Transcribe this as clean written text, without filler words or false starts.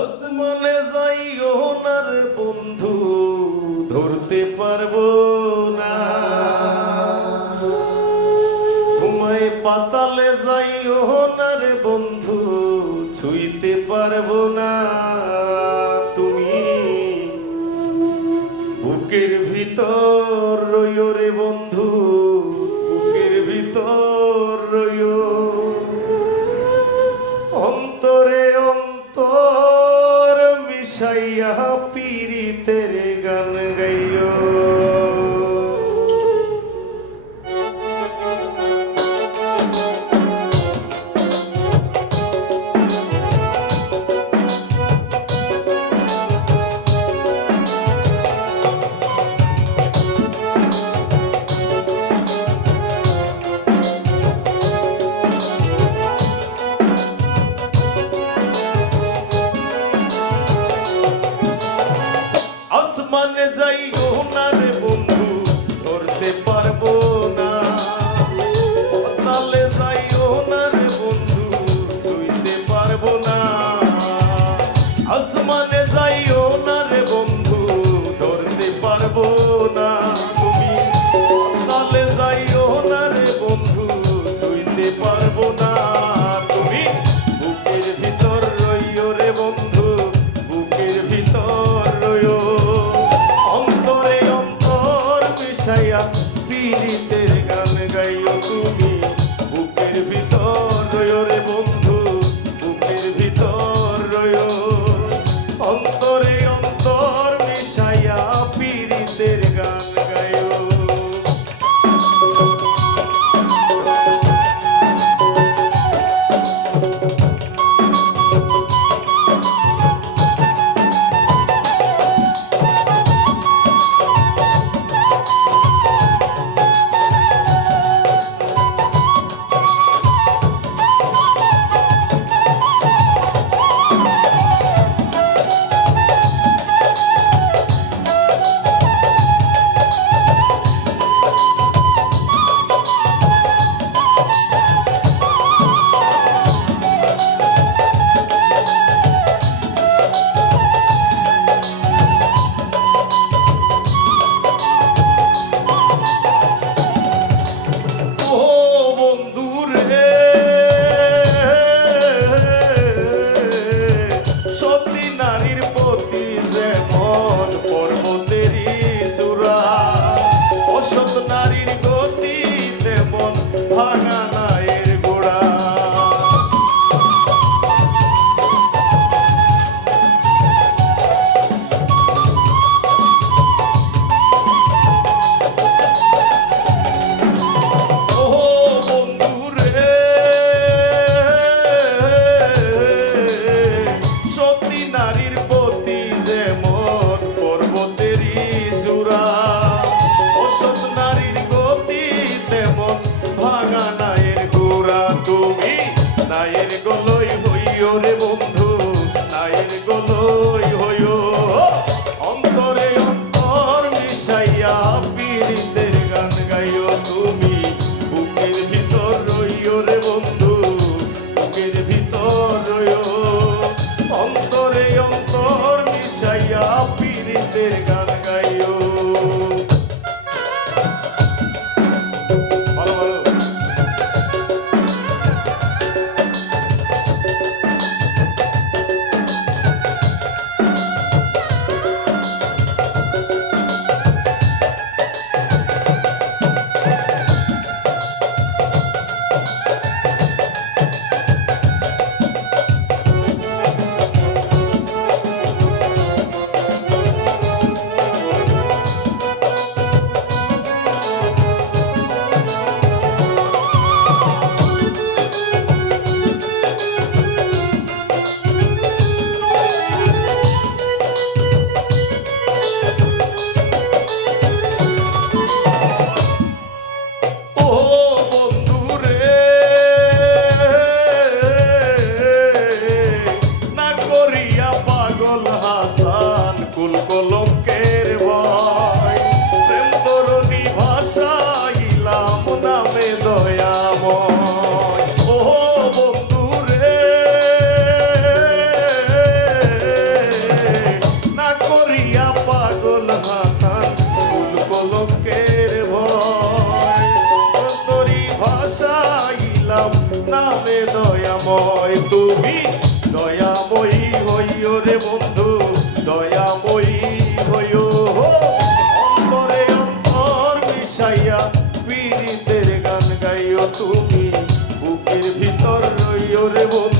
আসমানে যাইও না রে বন্ধু, ধরতে পারবো না। ঘুমায় পাতালে যাইও না রে বন্ধু, ছুঁইতে পারবো না। তুমি বুকের ভিতর রইও রে বন্ধু, বুকের ভিতর রইও। অন্তরে অন্তর মিশাইয়া পীড়িতের গান গাইও। আসমানে যাইও না রে বন্ধু, ধরতে পারবো না। পাতালে যাইও না রে বন্ধু, ছুঁইতে পারবো না। আসমানে যাইও না রে বন্ধু, ধরতে পারবো না। তুমি পাতালে যাইও না রে বন্ধু, ছুঁইতে পারবো না। তুমি বুকের ভিতর রইও রে বন্ধু, বুকের ভিতর রইও। অন্তরে অন্তর মিশাইয়া পীড়িতের গান গাইও। তুমি বুকের ভিতর বসাইলাম নামে দয়াময়, তুমি দয়াময়ী হইও রে বন্ধু, দয়াময়ী হইও। অন্তরে অন্তর মিশাইয়া পীড়িতের গান গাইও, তুমি বুকের ভিতর রইও রে বন্ধু।